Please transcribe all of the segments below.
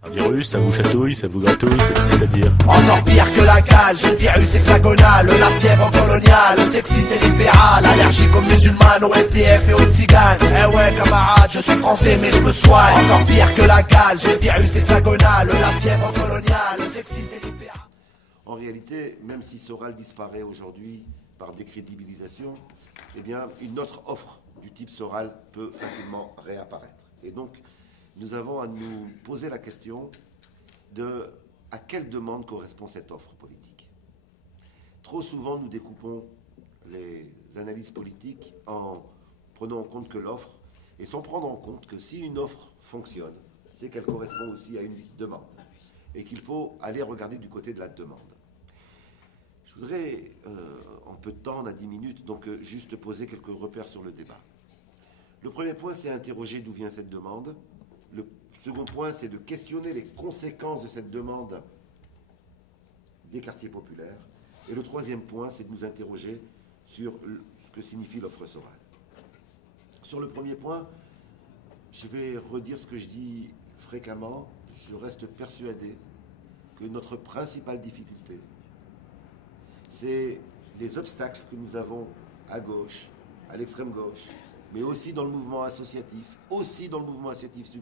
Un virus, ça vous chatouille, ça vous gratouille, c'est-à-dire... Encore pire que la cage, le virus hexagonal, la fièvre coloniale, sexiste et libérale, allergique aux musulmanes, aux SDF et aux tziganes. Eh ouais camarade, je suis français mais je me soigne. Encore pire que la cage, le virus hexagonal, la fièvre coloniale, sexiste et libérale. En réalité, même si Soral disparaît aujourd'hui par décrédibilisation, eh bien, une autre offre du type Soral peut facilement réapparaître. Et donc, nous avons à nous poser la question de à quelle demande correspond cette offre politique. Trop souvent, nous découpons les analyses politiques en prenant en compte que l'offre, et sans prendre en compte que si une offre fonctionne, c'est qu'elle correspond aussi à une demande, et qu'il faut aller regarder du côté de la demande. Je voudrais, en peu de temps, on a 10 minutes, donc juste poser quelques repères sur le débat. Le premier point, c'est interroger d'où vient cette demande. Le second point, c'est de questionner les conséquences de cette demande des quartiers populaires. Et le troisième point, c'est de nous interroger sur ce que signifie l'offre Soral. Sur le premier point, je vais redire ce que je dis fréquemment. Je reste persuadé que notre principale difficulté, c'est les obstacles que nous avons à gauche, à l'extrême gauche, mais aussi dans le mouvement associatif, sud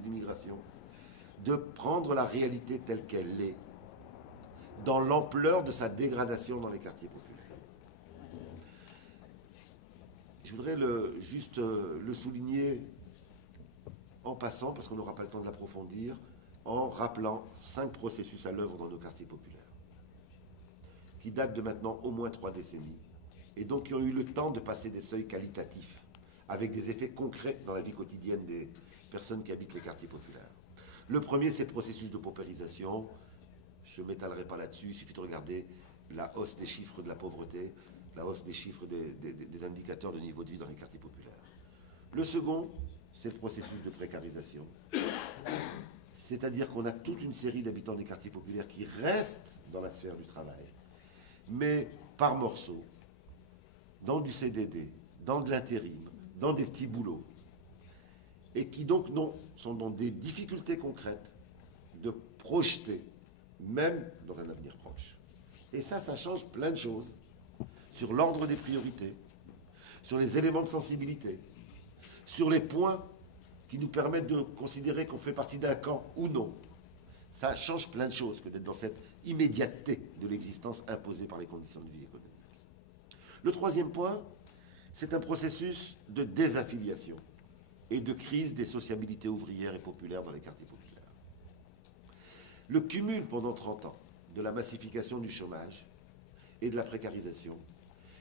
l'immigration, de prendre la réalité telle qu'elle est, dans l'ampleur de sa dégradation dans les quartiers populaires. Je voudrais juste le souligner en passant, parce qu'on n'aura pas le temps de l'approfondir, en rappelant 5 processus à l'œuvre dans nos quartiers populaires, qui datent de maintenant au moins 3 décennies, et donc qui ont eu le temps de passer des seuils qualitatifs, avec des effets concrets dans la vie quotidienne des personnes qui habitent les quartiers populaires. Le premier, c'est le processus de paupérisation. Je ne m'étalerai pas là-dessus, il suffit de regarder la hausse des chiffres de la pauvreté, la hausse des chiffres des indicateurs de niveau de vie dans les quartiers populaires. Le second, c'est le processus de précarisation. C'est-à-dire qu'on a toute une série d'habitants des quartiers populaires qui restent dans la sphère du travail, mais par morceaux, dans du CDD, dans de l'intérim, dans des petits boulots, et qui donc sont dans des difficultés concrètes de projeter, même dans un avenir proche. Et ça change plein de choses sur l'ordre des priorités, sur les éléments de sensibilité, sur les points qui nous permettent de considérer qu'on fait partie d'un camp ou non. Ça change plein de choses que d'être dans cette immédiateté de l'existence imposée par les conditions de vie économique. Le troisième point, c'est un processus de désaffiliation et de crise des sociabilités ouvrières et populaires dans les quartiers populaires. Le cumul pendant 30 ans de la massification du chômage et de la précarisation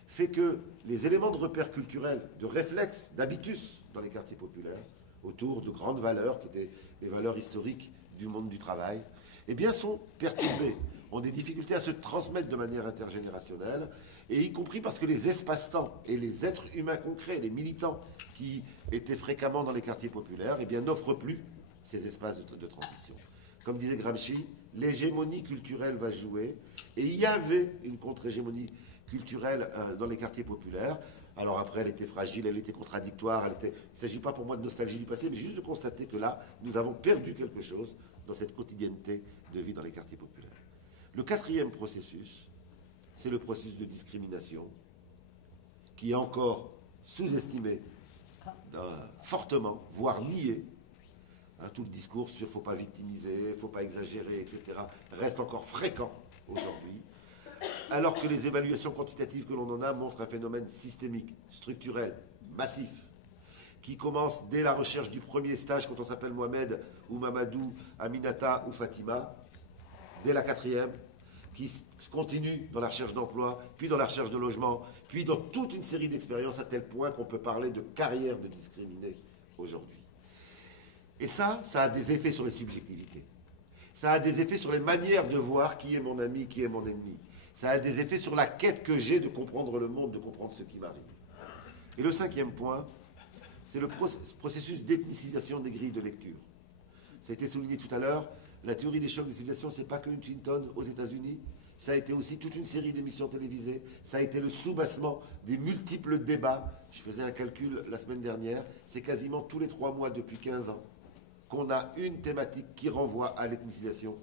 fait que les éléments de repère culturel, de réflexe, d'habitus dans les quartiers populaires, autour de grandes valeurs, qui étaient les valeurs historiques du monde du travail, eh bien, sont perturbés, ont des difficultés à se transmettre de manière intergénérationnelle, et y compris parce que les espaces-temps et les êtres humains concrets, les militants qui étaient fréquemment dans les quartiers populaires, eh bien, n'offrent plus ces espaces de transition. Comme disait Gramsci, l'hégémonie culturelle va jouer, et il y avait une contre-hégémonie culturelle dans les quartiers populaires. Alors après, elle était fragile, elle était contradictoire, il ne s'agit pas pour moi de nostalgie du passé, mais juste de constater que là, nous avons perdu quelque chose dans cette quotidienneté de vie dans les quartiers populaires. Le quatrième processus, c'est le processus de discrimination, qui est encore sous-estimé fortement, voire nié. Tout le discours sur « il ne faut pas victimiser, il ne faut pas exagérer, etc. » reste encore fréquent aujourd'hui, alors que les évaluations quantitatives que l'on en a montrent un phénomène systémique, structurel, massif, qui commence dès la recherche du premier stage quand on s'appelle Mohamed ou Mamadou, Aminata ou Fatima, dès la 4e, qui continue dans la recherche d'emploi, puis dans la recherche de logement, puis dans toute une série d'expériences à tel point qu'on peut parler de carrière de discriminés aujourd'hui. Et ça a des effets sur les subjectivités. Ça a des effets sur les manières de voir qui est mon ami, qui est mon ennemi. Ça a des effets sur la quête que j'ai de comprendre le monde, de comprendre ce qui m'arrive. Et le 5e point, c'est le processus d'ethnicisation des grilles de lecture. Ça a été souligné tout à l'heure, la théorie des chocs des civilisations, ce n'est pas que Huntington aux États-Unis, ça a été aussi toute une série d'émissions télévisées, ça a été le soubassement des multiples débats. Je faisais un calcul la semaine dernière, c'est quasiment tous les 3 mois depuis 15 ans qu'on a une thématique qui renvoie à l'ethnicisation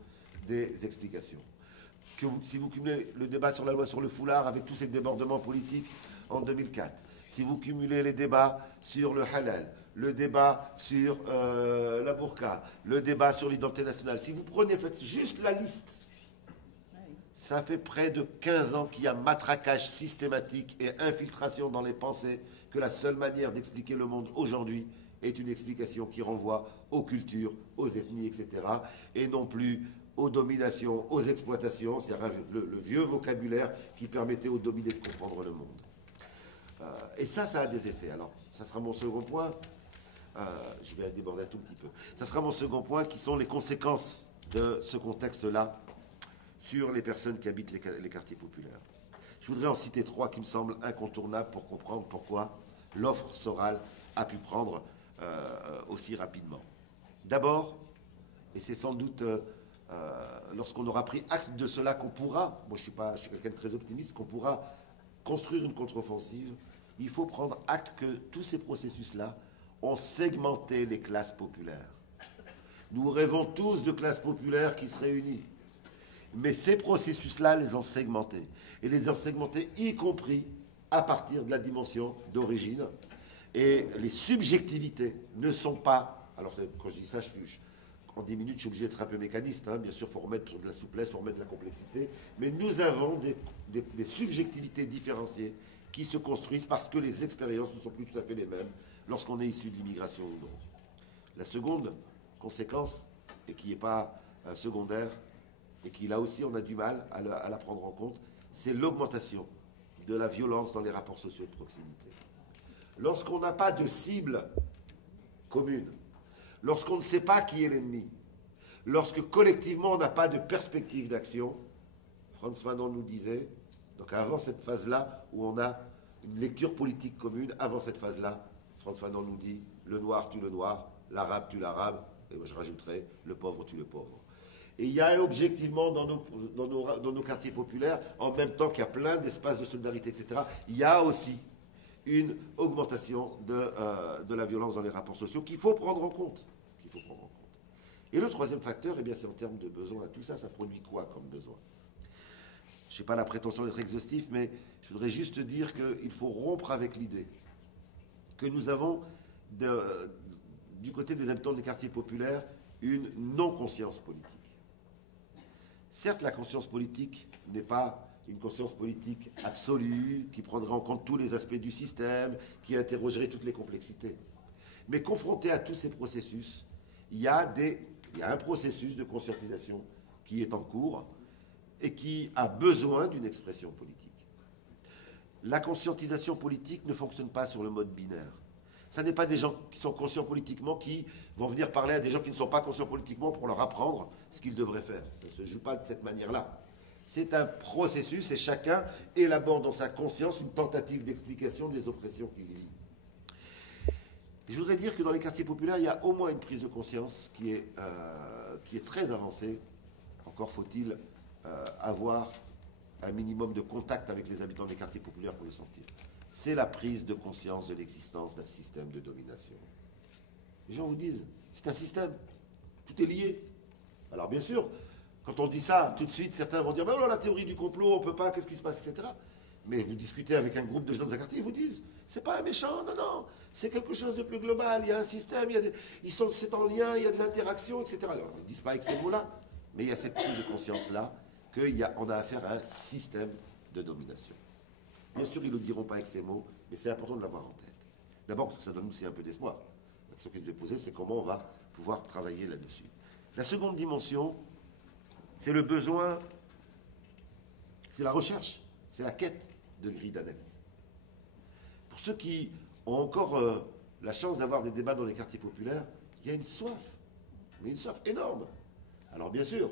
des explications. Si vous cumulez le débat sur la loi sur le foulard avec tous ces débordements politiques en 2004, si vous cumulez les débats sur le halal, le débat sur la burqa, le débat sur l'identité nationale, si vous prenez faites juste la liste, ça fait près de 15 ans qu'il y a matraquage systématique et infiltration dans les pensées, que la seule manière d'expliquer le monde aujourd'hui est une explication qui renvoie aux cultures, aux ethnies, etc. et non plus aux dominations, aux exploitations, c'est-à-dire le vieux vocabulaire qui permettait aux dominés de comprendre le monde. Et ça a des effets. Alors, ça sera mon second point. Je vais déborder un tout petit peu. Ça sera mon second point, qui sont les conséquences de ce contexte-là sur les personnes qui habitent les quartiers populaires. Je voudrais en citer 3 qui me semblent incontournables pour comprendre pourquoi l'offre Soral a pu prendre aussi rapidement. D'abord, et c'est sans doute lorsqu'on aura pris acte de cela qu'on pourra, moi je suis quelqu'un de très optimiste, qu'on pourra construire une contre-offensive, il faut prendre acte que tous ces processus-là ont segmenté les classes populaires. Nous rêvons tous de classes populaires qui se réunissent. Mais ces processus-là les ont segmentés. Et les ont segmentés y compris à partir de la dimension d'origine. Et les subjectivités ne sont pas... Alors quand je dis ça, en 10 minutes, je suis obligé d'être un peu mécaniste. Hein. Bien sûr, il faut remettre de la souplesse, il faut remettre de la complexité. Mais nous avons des subjectivités différenciées qui se construisent parce que les expériences ne sont plus tout à fait les mêmes lorsqu'on est issu de l'immigration ou non. La seconde conséquence, et qui n'est pas secondaire, et qui là aussi on a du mal à la prendre en compte, c'est l'augmentation de la violence dans les rapports sociaux de proximité. Lorsqu'on n'a pas de cible commune, lorsqu'on ne sait pas qui est l'ennemi, lorsque collectivement on n'a pas de perspective d'action, Frantz Fanon nous disait, donc avant cette phase-là où on a une lecture politique commune, avant cette phase-là, Frantz Fanon nous dit, le noir tue le noir, l'arabe tue l'arabe, et moi je rajouterais, le pauvre tue le pauvre. Et il y a objectivement dans nos quartiers populaires, en même temps qu'il y a plein d'espaces de solidarité, etc., il y a aussi une augmentation de la violence dans les rapports sociaux qu'il faut prendre en compte. Et le troisième facteur, eh bien, c'est en termes de besoins. Tout ça, ça produit quoi comme besoin? Je n'ai pas la prétention d'être exhaustif, mais je voudrais juste dire qu'il faut rompre avec l'idée que nous avons, du côté des habitants des quartiers populaires, une non-conscience politique. Certes, la conscience politique n'est pas une conscience politique absolue, qui prendrait en compte tous les aspects du système, qui interrogerait toutes les complexités. Mais confronté à tous ces processus, il y a un processus de conscientisation qui est en cours et qui a besoin d'une expression politique. La conscientisation politique ne fonctionne pas sur le mode binaire. Ce n'est pas des gens qui sont conscients politiquement qui vont venir parler à des gens qui ne sont pas conscients politiquement pour leur apprendre ce qu'ils devraient faire. Ça ne se joue pas de cette manière-là. C'est un processus et chacun élabore dans sa conscience une tentative d'explication des oppressions qu'il vit. Je voudrais dire que dans les quartiers populaires, il y a au moins une prise de conscience qui est très avancée. Encore faut-il avoir un minimum de contact avec les habitants des quartiers populaires pour le sentir. C'est la prise de conscience de l'existence d'un système de domination. Les gens vous disent, c'est un système, tout est lié. Alors bien sûr, quand on dit ça, tout de suite, certains vont dire, mais non, la théorie du complot, on ne peut pas, qu'est-ce qui se passe, etc. Mais vous discutez avec un groupe de gens dans un quartier, ils vous disent, c'est pas un méchant, non, non, c'est quelque chose de plus global, il y a un système, c'est en lien, il y a de l'interaction, etc. Alors, ils ne disent pas avec ces mots-là, mais il y a cette prise de conscience-là qu'on a affaire à un système de domination. Bien sûr, ils ne le diront pas avec ces mots, mais c'est important de l'avoir en tête. D'abord parce que ça donne aussi un peu d'espoir. La question qu'ils nous est posée, c'est comment on va pouvoir travailler là-dessus. La seconde dimension, c'est le besoin, c'est la recherche, c'est la quête de grilles d'analyse. Pour ceux qui ont encore la chance d'avoir des débats dans les quartiers populaires, il y a une soif énorme. Alors bien sûr,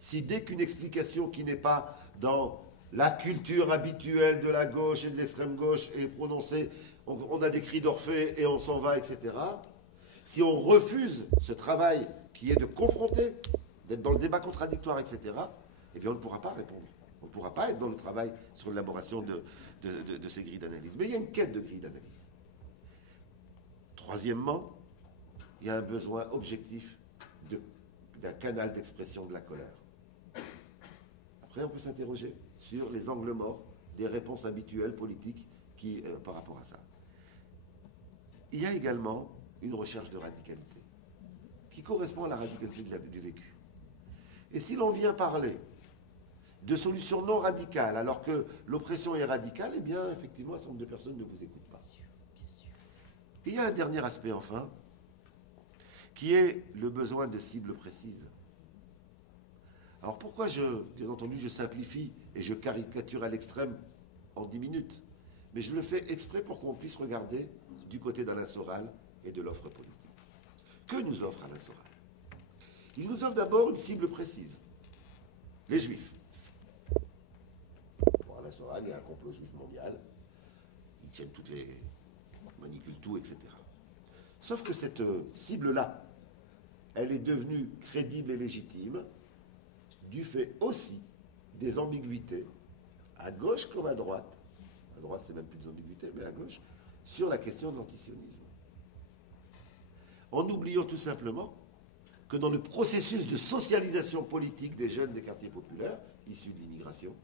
si dès qu'une explication qui n'est pas dans la culture habituelle de la gauche et de l'extrême gauche est prononcée, on a des cris d'Orphée et on s'en va, etc. Si on refuse ce travail qui est de confronter, d'être dans le débat contradictoire, etc., eh bien on ne pourra pas répondre. On ne pourra pas être dans le travail sur l'élaboration de ces grilles d'analyse. Mais il y a une quête de grilles d'analyse. Troisièmement, il y a un besoin objectif d'un canal d'expression de la colère. Après, on peut s'interroger sur les angles morts des réponses habituelles politiques par rapport à ça. Il y a également une recherche de radicalité qui correspond à la radicalité du vécu. Et si l'on vient parler de solutions non radicales alors que l'oppression est radicale, eh bien, effectivement, un certain nombre de personnes ne vous écoutent pas. Et il y a un dernier aspect, enfin, qui est le besoin de cibles précises. Alors pourquoi bien entendu, je simplifie et je caricature à l'extrême en 10 minutes, mais je le fais exprès pour qu'on puisse regarder du côté d'Alain Soral et de l'offre politique. Que nous offre Alain Soral? Il nous offre d'abord une cible précise, les Juifs. Pour Alain Soral, il y a un complot juif mondial, ils tiennent toutes les... manipulent tout, etc. Sauf que cette cible-là, elle est devenue crédible et légitime du fait aussi des ambiguïtés, à gauche comme à droite c'est même plus des ambiguïtés, mais à gauche, sur la question de l'antisionisme. En oubliant tout simplement que dans le processus de socialisation politique des jeunes des quartiers populaires, issus de l'immigration,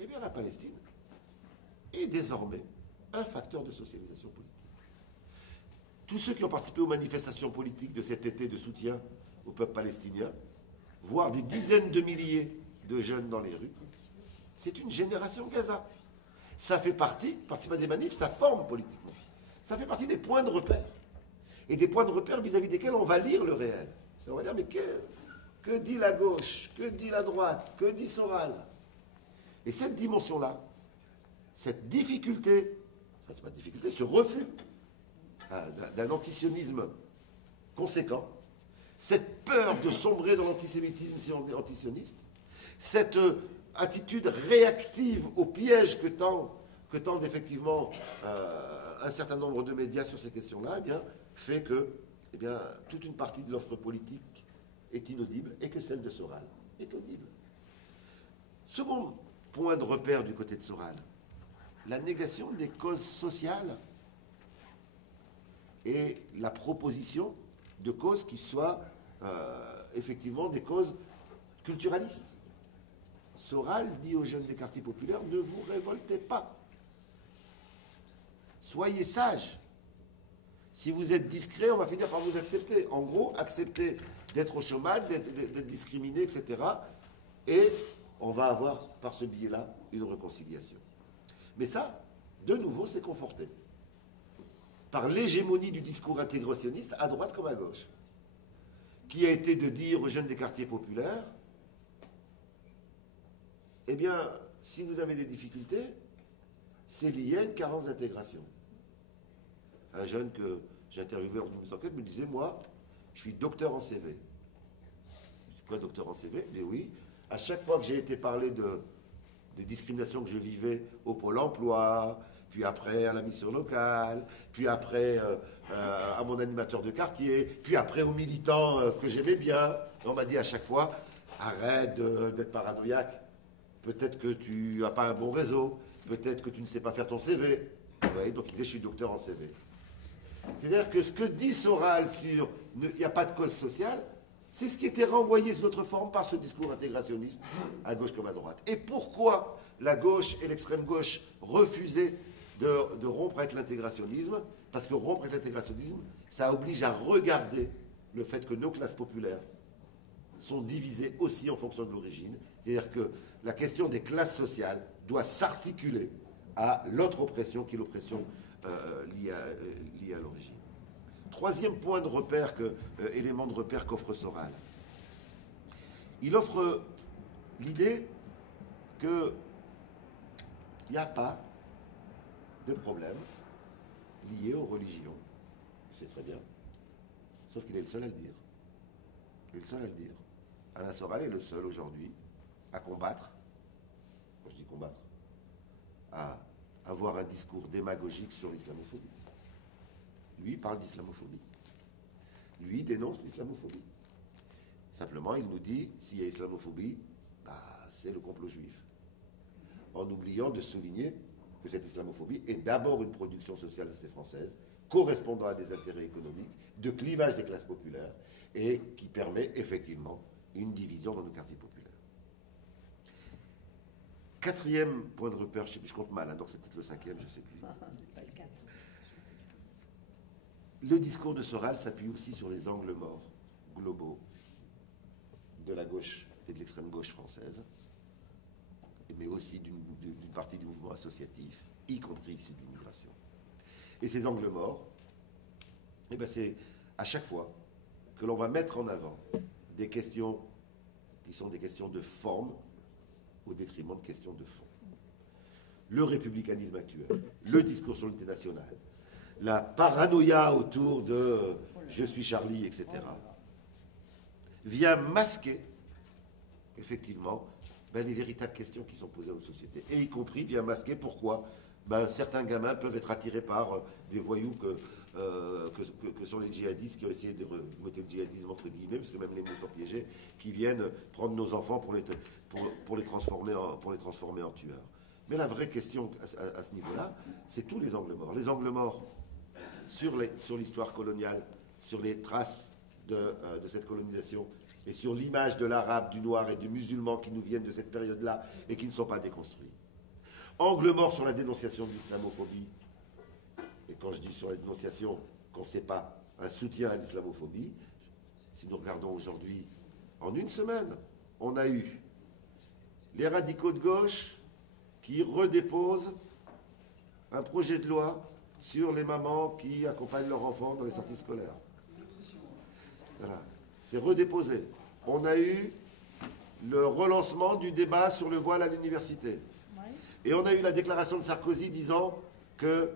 eh bien la Palestine est désormais un facteur de socialisation politique. Tous ceux qui ont participé aux manifestations politiques de cet été de soutien au peuple palestinien, voire des dizaines de milliers de jeunes dans les rues, c'est une génération Gaza. Ça fait partie, participer à des manifs, ça forme politiquement. Ça fait partie des points de repère. Et des points de repère vis-à-vis desquels on va lire le réel. Et on va dire, mais que dit la gauche? Que dit la droite? Que dit Soral? Et cette dimension-là, cette difficulté, ça c'est pas de difficulté, ce refus d'un antisionisme conséquent, cette peur de sombrer dans l'antisémitisme si on est antisioniste, cette attitude réactive au piège que tendent effectivement un certain nombre de médias sur ces questions-là, eh bien, fait que toute une partie de l'offre politique est inaudible et que celle de Soral est audible. Second point de repère du côté de Soral, la négation des causes sociales et la proposition de causes qui soient effectivement des causes culturalistes. Soral dit aux jeunes des quartiers populaires, ne vous révoltez pas. Soyez sages. Si vous êtes discret, on va finir par vous accepter. En gros, accepter d'être au chômage, d'être discriminé, etc. Et on va avoir, par ce biais-là, une réconciliation. Mais ça, de nouveau, c'est conforté par l'hégémonie du discours intégrationniste, à droite comme à gauche, qui a été de dire aux jeunes des quartiers populaires, eh bien, si vous avez des difficultés, c'est lié à une carence d'intégration. Un jeune que j'ai interviewé en 2007 me disait, moi, je suis docteur en CV. C'est quoi docteur en CV? Mais oui, à chaque fois que j'ai été parler des discriminations que je vivais au Pôle emploi, puis après à la mission locale, puis après à mon animateur de quartier, puis après aux militants que j'aimais bien, on m'a dit à chaque fois, arrête d'être paranoïaque. Peut-être que tu n'as pas un bon réseau, peut-être que tu ne sais pas faire ton CV. Vous voyez, donc il disait, je suis docteur en CV. C'est-à-dire que ce que dit Soral sur il n'y a pas de cause sociale, c'est ce qui était renvoyé sous notre forme par ce discours intégrationniste, à gauche comme à droite. Et pourquoi la gauche et l'extrême gauche refusaient de rompre avec l'intégrationnisme? Parce que rompre avec l'intégrationnisme, ça oblige à regarder le fait que nos classes populaires sont divisées aussi en fonction de l'origine. C'est-à-dire que la question des classes sociales doit s'articuler à l'autre oppression qui est l'oppression liée à l'origine. Troisième point de repère, élément de repère qu'offre Soral. Il offre l'idée qu'il n'y a pas de problème lié aux religions. C'est très bien. Sauf qu'il est le seul à le dire. Il est le seul à le dire. Alain Soral est le seul aujourd'hui à combattre, quand je dis combattre, à avoir un discours démagogique sur l'islamophobie. Lui parle d'islamophobie. Lui dénonce l'islamophobie. Simplement, il nous dit, s'il y a islamophobie, c'est le complot juif. En oubliant de souligner que cette islamophobie est d'abord une production sociale française correspondant à des intérêts économiques, de clivage des classes populaires, et qui permet effectivement une division dans nos quartiers populaires. Quatrième point de repère, je compte mal, hein, donc c'est peut-être le cinquième, je ne sais plus. Le discours de Soral s'appuie aussi sur les angles morts globaux de la gauche et de l'extrême gauche française, mais aussi d'une partie du mouvement associatif, y compris issu de l'immigration. Et ces angles morts, eh ben c'est à chaque fois que l'on va mettre en avant des questions qui sont des questions de forme au détriment de questions de fond. Le républicanisme actuel, le discours sur l'unité nationale, la paranoïa autour de « je suis Charlie », etc., vient masquer, effectivement, les véritables questions qui sont posées à notre société. Et y compris vient masquer pourquoi certains gamins peuvent être attirés par des voyous que sont les djihadistes qui ont essayé de mettre le djihadisme entre guillemets, parce que même les mots sont piégés, qui viennent prendre nos enfants pour les transformer en tueurs. Mais la vraie question à ce niveau-là, c'est tous les angles morts. Les angles morts sur l'histoire coloniale, sur les traces de cette colonisation, et sur l'image de l'arabe, du noir et du musulman qui nous viennent de cette période-là et qui ne sont pas déconstruits. Angle mort sur la dénonciation de l'islamophobie. Et quand je dis sur la dénonciation, quand ce n'est pas un soutien à l'islamophobie, si nous regardons aujourd'hui, en une semaine, on a eu les radicaux de gauche qui redéposent un projet de loi sur les mamans qui accompagnent leurs enfants dans les sorties scolaires. Voilà. C'est redéposé. On a eu le relancement du débat sur le voile à l'université. Et on a eu la déclaration de Sarkozy disant que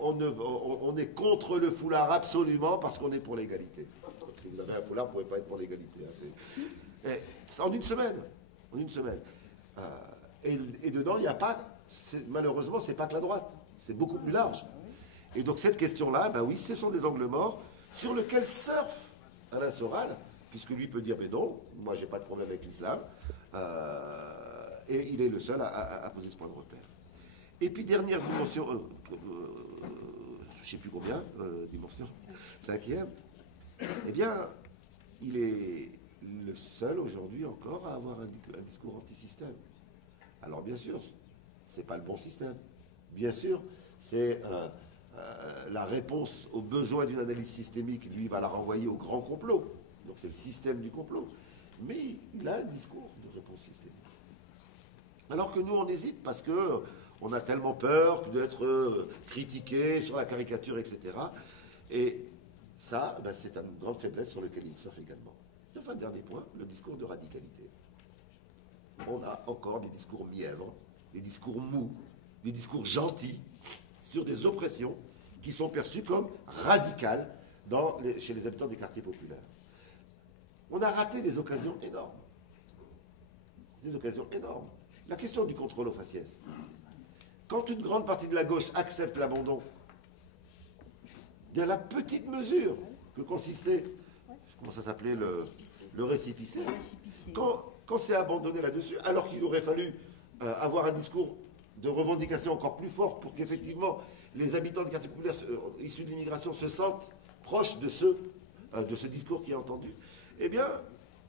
on est contre le foulard absolument parce qu'on est pour l'égalité. Si vous avez un foulard, vous ne pouvez pas être pour l'égalité. Hein, en une semaine. En une semaine. Et dedans, il n'y a pas... Malheureusement, ce n'est pas que la droite. C'est beaucoup plus large. Et donc cette question-là, oui, ce sont des angles morts sur lesquels surfe Alain Soral, puisque lui peut dire, mais non, moi j'ai pas de problème avec l'islam, et il est le seul à poser ce point de repère. Et puis dernière dimension, je ne sais plus combien, dimension, cinquième, eh bien, il est le seul aujourd'hui encore à avoir un discours anti-système. Alors bien sûr, ce n'est pas le bon système. Bien sûr, c'est... la réponse aux besoins d'une analyse systémique, lui, va la renvoyer au grand complot. Donc c'est le système du complot. Mais il a un discours de réponse systémique. Alors que nous, on hésite parce qu'on a tellement peur d'être critiqué sur la caricature, etc. Et ça, c'est une grande faiblesse sur laquelle il surfe également. Et enfin, dernier point, le discours de radicalité. On a encore des discours mièvres, des discours mous, des discours gentils, sur des oppressions qui sont perçues comme radicales chez les habitants des quartiers populaires. On a raté des occasions énormes. Des occasions énormes. La question du contrôle aux faciès. Quand une grande partie de la gauche accepte l'abandon de la petite mesure que consistait, comment ça s'appelait, le récépissé, quand c'est abandonné là-dessus, alors qu'il aurait fallu avoir un discours de revendication encore plus forte pour qu'effectivement les habitants des quartiers populaires issus de l'immigration se sentent proches de ce discours qui est entendu, eh bien,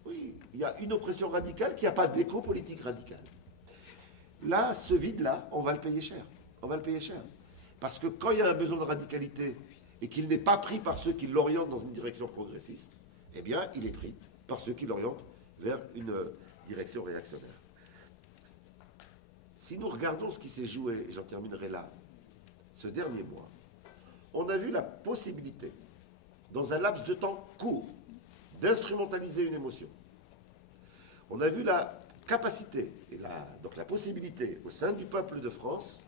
oui, il y a une oppression radicale qui n'a pas d'écho politique radical. Là, ce vide-là, on va le payer cher. On va le payer cher. Parce que quand il y a un besoin de radicalité et qu'il n'est pas pris par ceux qui l'orientent dans une direction progressiste, eh bien, il est pris par ceux qui l'orientent vers une direction réactionnaire. Si nous regardons ce qui s'est joué, et j'en terminerai là, ce dernier mois, on a vu la possibilité, dans un laps de temps court, d'instrumentaliser une émotion. On a vu la capacité, et donc la possibilité, au sein du peuple de France,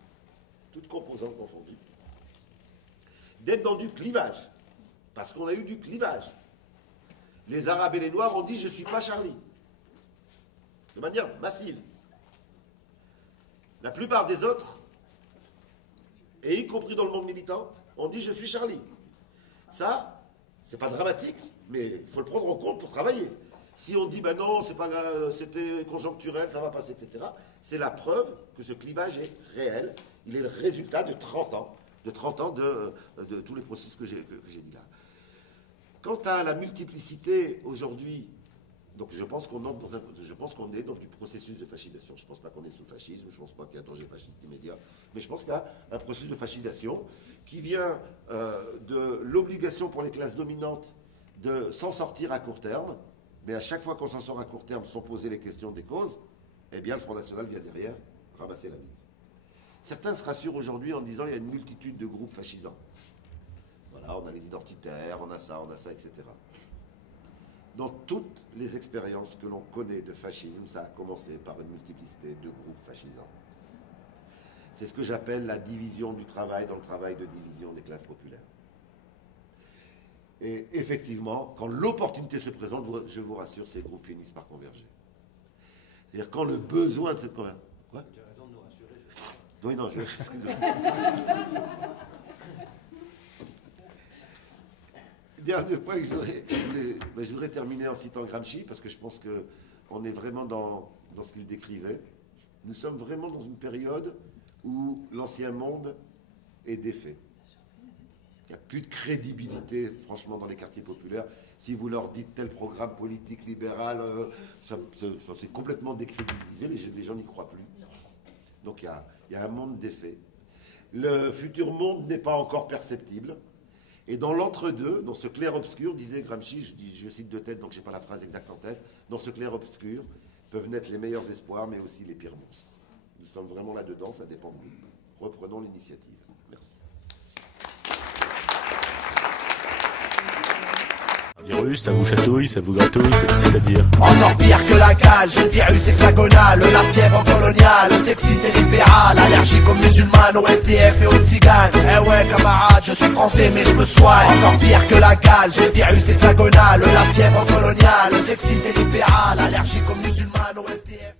toutes composantes confondues, d'être dans du clivage. Parce qu'on a eu du clivage. Les Arabes et les Noirs ont dit « je ne suis pas Charlie ». De manière massive. La plupart des autres, et y compris dans le monde militant, ont dit « je suis Charlie ». Ça, c'est pas dramatique, mais il faut le prendre en compte pour travailler. Si on dit « ben non, c'est pas, c'était conjoncturel, ça va passer, etc. », c'est la preuve que ce clivage est réel. Il est le résultat de 30 ans de 30 ans de tous les processus que j'ai dit là. Quant à la multiplicité aujourd'hui, donc je pense qu'on est dans du processus de fascisation. Je ne pense pas qu'on est sous le fascisme, je ne pense pas qu'il y a un danger fasciste immédiat, mais je pense qu'il y a un processus de fascisation qui vient de l'obligation pour les classes dominantes de s'en sortir à court terme, mais à chaque fois qu'on s'en sort à court terme sans poser les questions des causes, eh bien le Front National vient derrière ramasser la mise. Certains se rassurent aujourd'hui en disant qu'il y a une multitude de groupes fascisants. Voilà, on a les identitaires, on a ça, etc. Dans toutes les expériences que l'on connaît de fascisme, ça a commencé par une multiplicité de groupes fascisants. C'est ce que j'appelle la division du travail dans le travail de division des classes populaires. Et effectivement, quand l'opportunité se présente, je vous rassure, ces groupes finissent par converger. C'est-à-dire quand le besoin de cette convergence... Quoi ? Tu as raison de nous rassurer. Oui, non, excusez-moi. Dernier point que je voudrais terminer en citant Gramsci, parce que je pense qu'on est vraiment dans ce qu'il décrivait. Nous sommes vraiment dans une période où l'ancien monde est défait. Il n'y a plus de crédibilité, franchement, dans les quartiers populaires. Si vous leur dites tel programme politique libéral, c'est complètement décrédibilisé, les gens n'y croient plus. Donc il y a un monde défait. Le futur monde n'est pas encore perceptible. Et dans l'entre-deux, dans ce clair-obscur, disait Gramsci, je cite de tête, donc je n'ai pas la phrase exacte en tête, dans ce clair-obscur peuvent naître les meilleurs espoirs, mais aussi les pires monstres. Nous sommes vraiment là-dedans, ça dépend de nous. Reprenons l'initiative. Merci. Un virus, ça vous chatouille, ça vous gratouille, c'est-à-dire... Encore pire que la cage, le virus hexagonal, la fièvre coloniale, sexiste et libéral, allergique aux musulmanes, aux SDF et aux tziganes. Eh ouais camarade, je suis français mais je me soigne. Encore pire que la cage, le virus hexagonal, la fièvre coloniale, sexiste et libéral, allergique aux musulmanes, aux SDF.